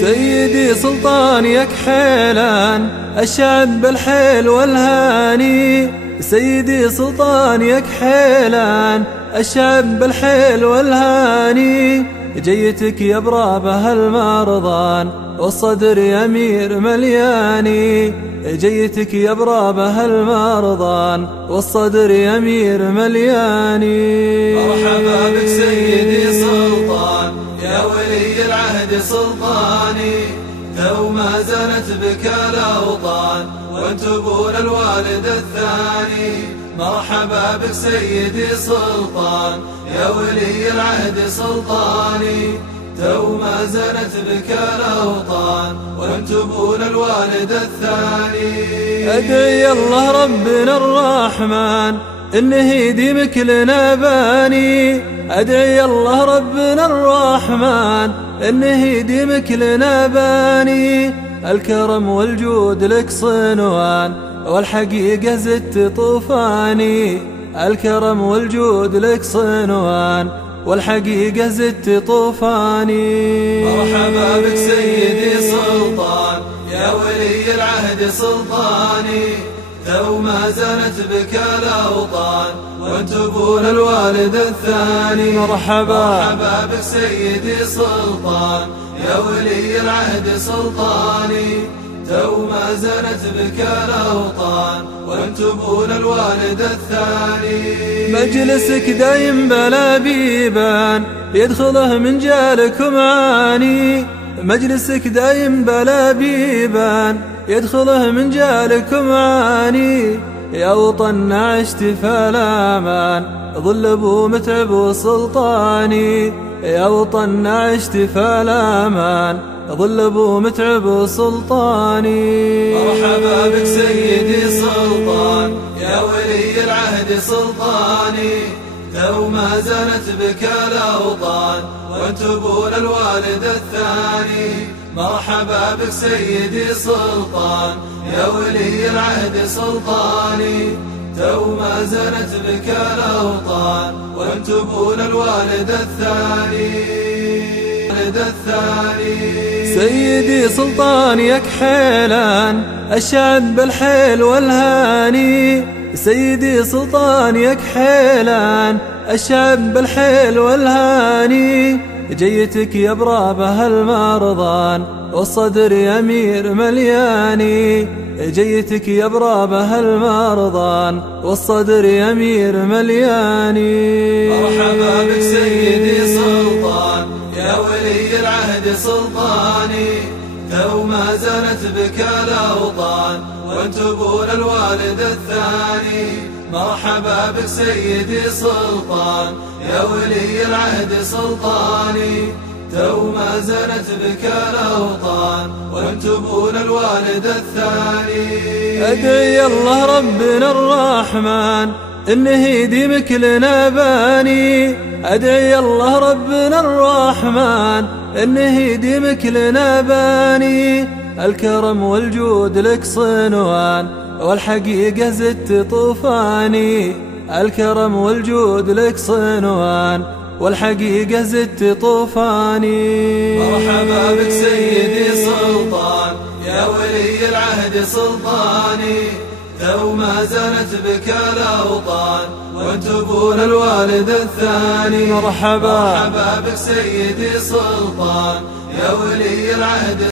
سيدي سلطان يكحيلان الشعب بالحيل والهاني، سيدي سلطان يكحيلان الشعب بالحيل والهاني، جيتك يا برابه المرضان والصدر يمير ملياني، جيتك يا برابه المرضان والصدر يمير ملياني. مرحبا بك سيدي سلطان يا ولي العهد سلطاني، تو ما زالت بك الأوطان وانتبون الوالد الثاني. مرحبا بك سيدي سلطان يا ولي العهد سلطاني، تو ما زالت بك الأوطان وانتبون الوالد الثاني. أدعي الله ربنا الرحمن إنه يديمك لنا باني، أدعي الله ربنا الرحمن إنه يديمك لنا باني، الكرم والجود لك صنوان والحقيقة زدت طوفاني، الكرم والجود لك صنوان والحقيقة زدت طوفاني. مرحبا بك سيدي سلطان يا ولي العهد سلطاني، تو ما زالت بك الأوطان وانتبون الوالد الثاني. مرحبا بك سيدي سلطان يا ولي العهد سلطاني، تو ما زالت بك الأوطان وانتبون الوالد الثاني. مجلسك دايم بلا بيبان يدخله من جالك معاني، مجلسك دايم بلا بيبان يدخله من جالك معاني، يا وطن عشت فالامان ظل ابو متعب وسلطاني، يا وطن عشت فالامان ظل ابو متعب وسلطاني. مرحبا بك سيدي سلطان يا ولي العهد سلطاني، تو ما زالت بك الأوطان وانتبون الوالد الثاني. مرحبا بك سيدي سلطان يا ولي العهد سلطاني، تو ما زالت بك الأوطان وانتبون الوالد الثاني. سيدي سلطان يكحيلان الشعب بالحيل والهاني، سيدي سلطان يكحيلان الشعب بالحيل والهاني، جيتك يا برابه المرضان والصدر يمير ملياني، جيتك يا برابه المرضان والصدر يمير ملياني. مرحبا بك سيدي سلطان يا ولي العهد سلطاني، تو ما زالت بك الأوطان وانتبون الوالد الثاني. مرحبا بك سيدي سلطان يا ولي العهد سلطاني، تو ما زالت بك الأوطان وانتبون الوالد الثاني. أدعي الله ربنا الرحمن إنه يديمك لنا باني، أدعي الله ربنا الرحمن إنه يديمك لنا باني، الكرم والجود لك صنوان والحقيقة زدت طوفاني، الكرم والجود لك صنوان والحقيقة زدت طوفاني. مرحبا بك سيدي سلطان يا ولي العهد سلطاني، تو ما زالت بك الأوطان وانتبون الوالد الثاني. مرحبا بك سيدي سلطان يا ولي العهد